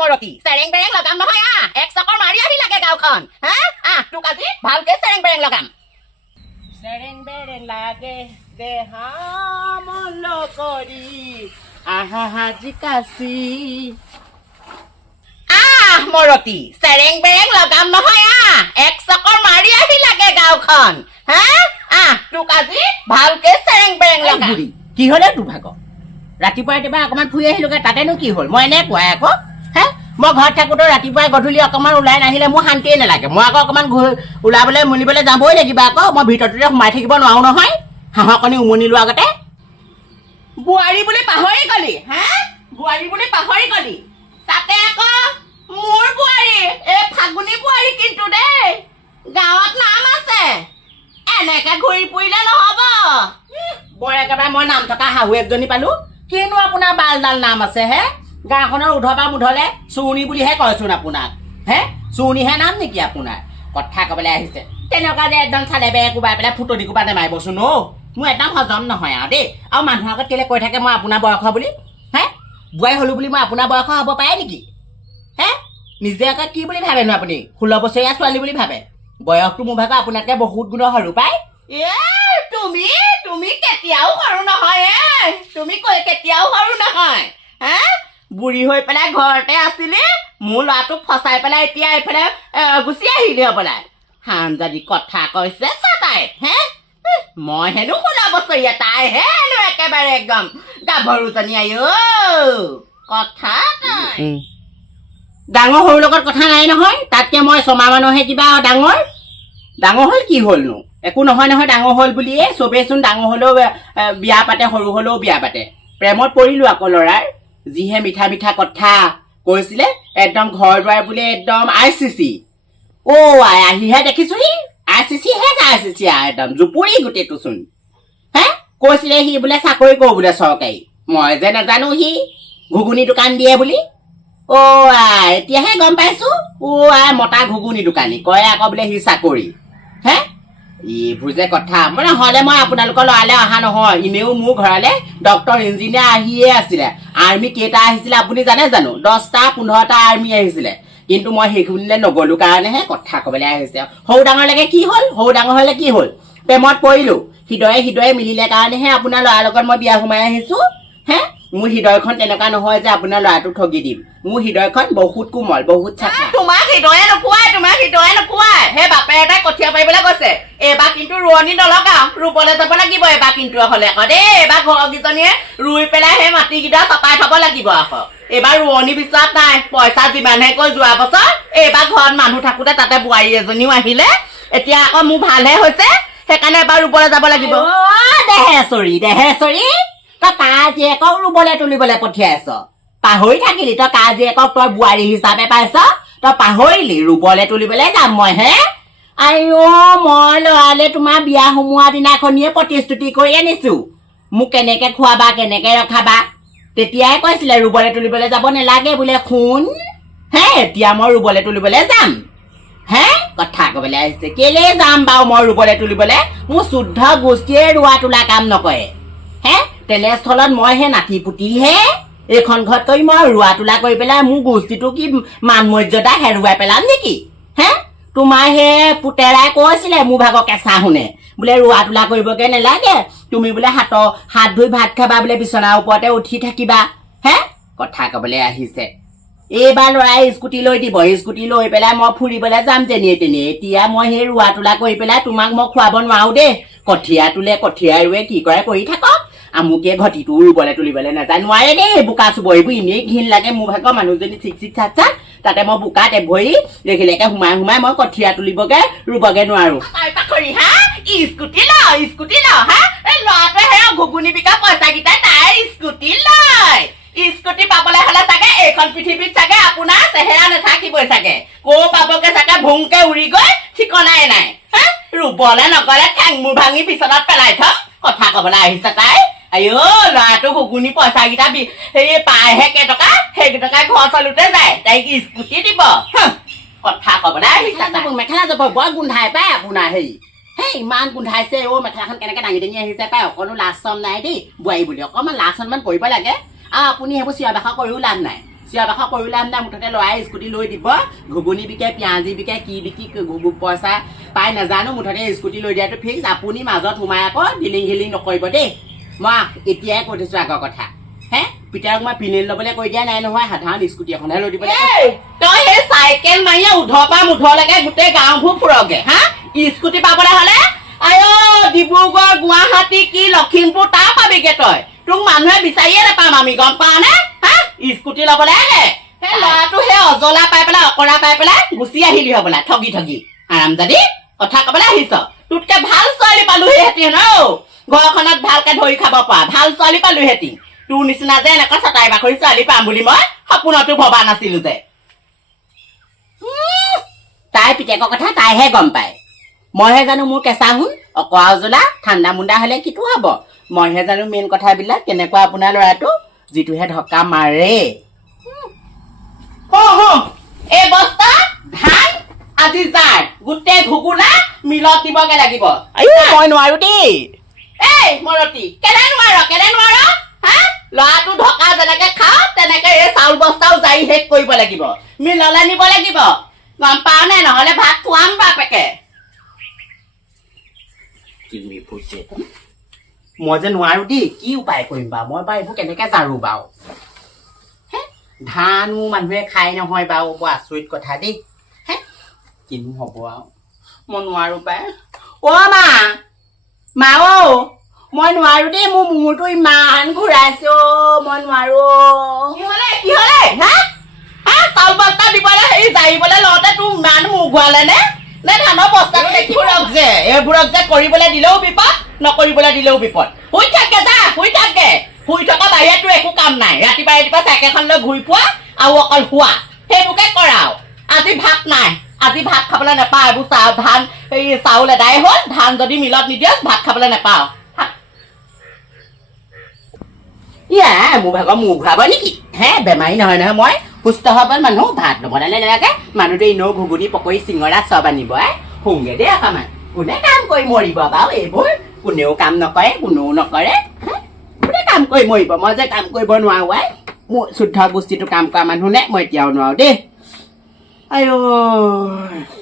মৰতি চেৰেং বেৰেং লগাম নহয় এক চকৰ মাৰি আহি লাগে গাঁওখন তোক আজি ভালকে চেৰেং বেৰেং লগাম চেৰেং বেৰেং লাগে দেহা মল কৰি আহা হাজি কাছি মৰতি চেৰেং বেৰেং লগাম নহয় এক চকৰ মাৰি আহি লাগে গাঁওখন তোক আজি ভালকে চেৰেং বেৰেং লগাম কি হলে তোৰ ভাগ ৰাতিপুৱা ৰাতিপুৱা অকণমান ফুৰি আহিলোগে তাতেনো কি হ'ল মই এনে কোৱাই আকৌ মই ঘৰত থাকোঁতে ৰাতিপুৱাই গধূলি অকণমান ওলাই নাহিলে মোৰ শান্তিয়ে নালাগে মই আকৌ অকণমান ওলাবলৈ মেলিবলৈ যাবই লাগিব আকৌ মই ভিতৰতে সোমাই থাকিব নোৱাৰো নহয় হাঁহৰ কণী উমনি লোৱাৰ আগতে বোৱাৰী বুলি পাহৰি গলি বোৱাৰী বুলি পাহৰি গলি তাতে আকৌ মোৰ বোৱাৰী এই ফাগুনী বোৱাৰী কিন্তু দেই গাঁৱত নাম আছে এনেকে ঘূৰি ফুৰিলে নহ'ব বৰ একেবাৰে মই নাম থকা শাহু এজনী পালো কিনো আপোনাৰ বালডাল নাম আছে গাঁওখনৰ উধৰ মুধলে চুৰণি বুলিহে কয়চোন আপোনাক চুৰণিহে নাম নেকি আপোনাৰ কথা ক'বলৈ আহিছে তেনেকুৱা যে একদম চালে বেয়া কোবাই পেলাই ফুটনি কোবা নেমাৰিবচোন মোৰ একদম হজম নহয় আৰু দেই আৰু মানুহৰ আগত কেলে কৈ থাকে মই আপোনাৰ বয়স বুলি বোৱাৰী হ'লো বুলি মই আপোনাৰ বয়স হ'ব পাৰে নেকি নিজে আকৌ কি বুলি ভাবেনো আপুনি 16 বছৰীয়া ছোৱালী বুলি ভাবে বয়সটো মোৰ ভাগৰ আপোনাতকে বহুত গুণ সৰু পায় তুমি কেতিয়াও সৰু নহয় তুমি কেতিয়াও সৰু নহয় বুঢ়ী হৈ পেলাই ঘৰতে আছিলি মোৰ ল'ৰাটোক ফচাই পেলাই এতিয়া এইফালে গুচি আহিলি হ'বলা হামজাদি কথা কৈছে তাই মই হেনো 16 বছৰীয়া তাই হেনো একেবাৰে একদম গাভৰুজনী কথা ডাঙৰ সৰুৰ লগত কথা নাই নহয় তাতকে মই ছমাহ মানুহে কিবা ডাঙৰ হ'ল কি হ'লনো একো নহয় নহয় ডাঙৰ হ'ল বুলিয়ে চবেইচোন ডাঙৰ হ'লেও বিয়া পাতে সৰু হ'লেও বিয়া পাতে প্ৰেমত পৰিলো আকৌ ল'ৰাৰ যিহে মিঠা মিঠা কথা কৈছিলে একদম ঘৰ দুৱাৰ বোলে একদম RCC আহিহে দেখিছোহি RCC একদম জুপুৰি গোটেইটোচোন কৈছিলে সি বোলে চাকৰি কৰো বোলে চৰকাৰী মই যে নাজানো সি ঘুগুনি দোকান দিয়ে বুলি এতিয়াহে গম পাইছো মতা ঘুগুনি দোকানী কয় আকৌ বোলে সি চাকৰি এইবোৰ যে কথা মানে হ'লে মই আপোনালোকৰ ল'ৰালে অহা নহয় এনেও মোৰ ঘৰলে ডক্টৰ ইঞ্জিনিয়াৰ আহিয়ে আছিলে আৰ্মি কেইটা আহিছিলে আপুনি জানে জানো 10টা 15টা আৰ্মি আহিছিলে কিন্তু মই সেইখিনিলে নগলো কাৰণেহে কথা ক'বলৈ আহিছে সৰু ডাঙৰ লাগে কি হ'ল সৰু ডাঙৰ হ'লে কি হ'ল প্ৰেমত পৰিলো হৃদয়ে মিলিলে কাৰণেহে আপোনাৰ ল'ৰাৰ লগত মই বিয়া সোমাই আহিছো মোৰ হৃদয়খন তেনেকুৱা নহয় যে আপোনাৰ ল'ৰাটোক ঠগি দিম মোৰ হৃদয়খন বহুত কোমল বহুত চাফা তোমাৰ হৃদয়ে নোখোৱাই সেই বাপে এটাই কঠীয়া পাৰিবলৈ গৈছে এইবাৰ কিন্তু ৰোৱনী নলগাও ৰুবলৈ যাব লাগিব এইবাৰ কিন্তু হ'লে আকৌ দেই এইবাৰ ঘৰকেইজনীয়ে ৰুই পেলাই সেই মাটিকেইটা চপাই থব লাগিব আকৌ এইবাৰ ৰোৱনী বিচৰাত নাই পইচা যিমানহে গ'ল যোৱা বছৰ এইবাৰ ঘৰত মানুহ থাকোতে তাতে বোৱাৰী এজনীও আহিলে এতিয়া আকৌ মোৰ ভালহে হৈছে সেইকাৰণে এবাৰ ৰুবলৈ যাব লাগিব দেহেচৰি তই কাৰ জীয়েকক ৰুবলৈ তুলিবলৈ পঠিয়াইছ পাহৰি থাকিলি তই কাৰ জীয়েকক তই বোৱাৰী হিচাপে পাইছ তই পাহৰিলি ৰুবলৈ তুলিবলৈ যাম মই মই ল'ৰালে তোমাৰ বিয়া সোমোৱা দিনাখনিয়ে প্ৰতিশ্ৰুতি কৰি আনিছো মোক কেনেকে খুৱাবা কেনেকে ৰখাবা তেতিয়াই কৈছিলে ৰুবলৈ তুলিবলৈ যাব নালাগে বোলে শুন এতিয়া মই ৰুবলৈ তুলিবলৈ যাম কথা ক'বলৈ আহিছে কেলে যাম বাৰু মই ৰুবলৈ তুলিবলৈ মোৰ শুদ্ধ গোষ্ঠীয়ে ৰোৱা তোলা কাম নকৰে তেনেস্থলত মই নাতি পুতিহে এইখন ঘৰত কৈ মই ৰোৱা তোলা কৰি পেলাই মোৰ গোষ্ঠীটো কি মান মৰ্যাদা হেৰুৱাই পেলাম নেকি তোমাৰ পুতেৰাই কৈছিলে মোৰ ভাগৰ কেঁচা শুনে বোলে ৰোৱা তোলা কৰিবগে নালাগে তুমি বোলে হাত ধুই ভাত খাবা বোলে বিচনাৰ ওপৰতে উঠি থাকিবা কথা ক'বলৈ আহিছে এইবাৰ ল'ৰাই স্কুটি লৈ দিব স্কুটি লৈ পেলাই মই ফুৰিবলৈ যাম যেনিয়ে তেনিয়ে এতিয়া মই সেই ৰোৱা তোলা কৰি পেলাই তোমাক মই খুৱাব নোৱাৰো দেই কঠীয়া তোলে কঠীয়া ৰুৱে কি কৰে কৰি থাকক আমুকে ঘটিটো ৰুবলৈ তুলিবলৈ নাযায় নোৱাৰে দেই বোকা চুব এইবোৰ এনেই ঘিণ লাগে মোৰ ভাগৰ মানুহজনী চিক চাক তাতে মই বোকাত ভৰি দেখিলেকে সোমাই মই কঠীয়া তুলিবগে ৰুবগে নোৱাৰো স্কুটি ল ল'ৰাটোৱে ঘুগুনি বিকা পইচা কেইটা তাই স্কুটি লয় স্কুটি পাবলৈ হলে চাগে এইখন পৃথিৱীত চাগে আপোনাৰ চেহেৰা নাথাকিবই চাগে ক' পাবগে চাগে ভুংকে উৰি গৈ ঠিকনাই নাই ৰুবলৈ নগলে ঠেং মোৰ ভাঙি বিচনাত পেলাই থম কথা ক'বলৈ আহিছে তাই ল'ৰাটো ঘুগুনি পইচা কেইটা পাইহে কেইটকা সেইকেইটকা ঘৰ চলোতে যায় তাইক স্কুটি দিব কথা ক'বলৈ আহিছে মেখেলা যাব বৰ গোন্ধাই পাই আপোনাৰ ইমান গোন্ধাইছে মেখেলাখন কেনেকে দাঙি দাঙি আহিছে পাই অকণো লাজ চম নাই দেই বোৱাৰী বুলি অকণমান লাজ সন্মান কৰিব লাগে আপুনি সেইবোৰ চিঞৰ বাখৰ কৰিও লাভ নাই চিঞৰ বাখৰ কৰিলে না মুঠতে ল'ৰাই স্কুটি লৈ দিব ঘুগুনি বিকে পিঁয়াজি বিকে কি বিকি পইচা পাই নাজানো মুঠতে স্কুটি লৈ দিয়াটো ফিক্স আপুনি মাজত সোমাই আকৌ ডিলিং হিলিং নকৰিব দেই মই এতিয়াই কৈ থৈছোঁ আগৰ কথা হে পিতাৰক মই পিনেল ল'বলৈ কৈ দিয়া নাই নহয় সাধাৰণ স্কুটি এখনহে লৈ দিবলৈ তই সেই চাইকেল মাৰিয়ে উধৰ পৰা মুধলৈকে গোটেই গাঁওবোৰ ফুৰগে হা স্কুটি পাবলৈ হ'লে আই ডিব্ৰুগড় গুৱাহাটী কি লখিমপুৰ তাৰ পাবিগে তই তোক মানুহে বিচাৰিয়ে নাপাম আমি গম পাৱ নে হা স্কুটি ল'বলৈ আহে সেই ল'ৰাটো সেই অজলা পাই পেলাই অকৰা পাই পেলাই গুচি আহিলি হ'বলা ঠগি আৰামজাদি কথা ক'বলৈ আহিছ তোতকে ভাল ছোৱালী পালোহিহেঁতি ন ঘৰখনত ভালকে ধৰি খাব পৰা ভাল ছোৱালী পালোহিহেঁতি তোৰ নিচিনা যে এনেকুৱা চটাই বাখৰি ছোৱালী পাম বুলি মই সপোনতো ভবা নাছিলো যে তাই পিতেকৰ কথা তাইহে গম পায় মইহে জানো মোৰ কেঁচা শুন অকৰা অজলা ঠাণ্ডা মুণ্ডা হ'লে কিটো হ'ব মইহে জানো মেইন কথাবিলাক কেনেকুৱা আপোনাৰ ল'ৰাটো যিটোহে ঢকা মাৰে এই বস্তা ধান আজি যায় গোটেই ঘুগুনা মিলত দিবগে লাগিব মই নোৱাৰো দেই এই মৰতি কেলে নোৱাৰ হা ল'ৰাটো ঢকা যেনেকে খাওঁ তেনেকে এই চাউল বস্তাও যাই শেষ কৰিব লাগিব মিললে নিব লাগিব গম পাৱ নে নহ'লে ভাত খুৱাম বাপেকে মই যে নোৱাৰো দেই কি উপায় কৰিম বাৰু মই বাৰু এইবোৰ কেনেকে জাৰো বাৰু ধানো মানুহে খাই নহয় বাৰু বৰ আচৰিত কথা দেই হে কিনো হ'ব আৰু মই নোৱাৰো পাই মা মই নোৱাৰো দেই মোৰ মূৰটো ইমান ঘূৰাইছে মই নোৱাৰো কি হলে হা চাউল বস্তা দিবলৈ হেৰি জাৰিবলৈ লওঁতে তোৰ ইমান মূৰ ঘূৰালে নে ধানৰ বস্তাটো এইবোৰক যে কৰিবলৈ দিলেও বিপদ নকৰিবলৈ দিলেও বিপদ শুই থাকে শুই থকা বাহিৰে তোৰ একো কাম নাই ৰাতিপুৱা চাইকেলখন লৈ ঘূৰি পোৱা আৰু অকল শোৱা সেইবোৰকে কৰাও আজি ভাত নাই আজি ভাত খাবলৈ নাপাওঁ এইবোৰ ধান এই চাউল এদাই হ'ল ধান যদি মিলত নিদিয়ক ভাত খাবলৈ নাপাওঁ মোৰ ভাগৰ মূৰ ঘূৰাব নেকি হে বেমাৰী নহয় মই সুস্থ সবল মানুহ ভাত নবনালে নালাগে মানুহটো এনেও ঘুগুনি পকৰি চিঙৰা চব আনিব শুংগে দেই অকণমান কোনে কাম কৰি মৰিব বাৰু এইবোৰ কোনেও কাম নকৰে কোনেও নকৰে কোনে কাম কৰি মৰিব মই যে কাম কৰিব নোৱাৰো মোৰ শুদ্ধ গোষ্ঠীটো কাম কৰা মানুহ নে মই এতিয়াও নোৱাৰো দেই আইঅ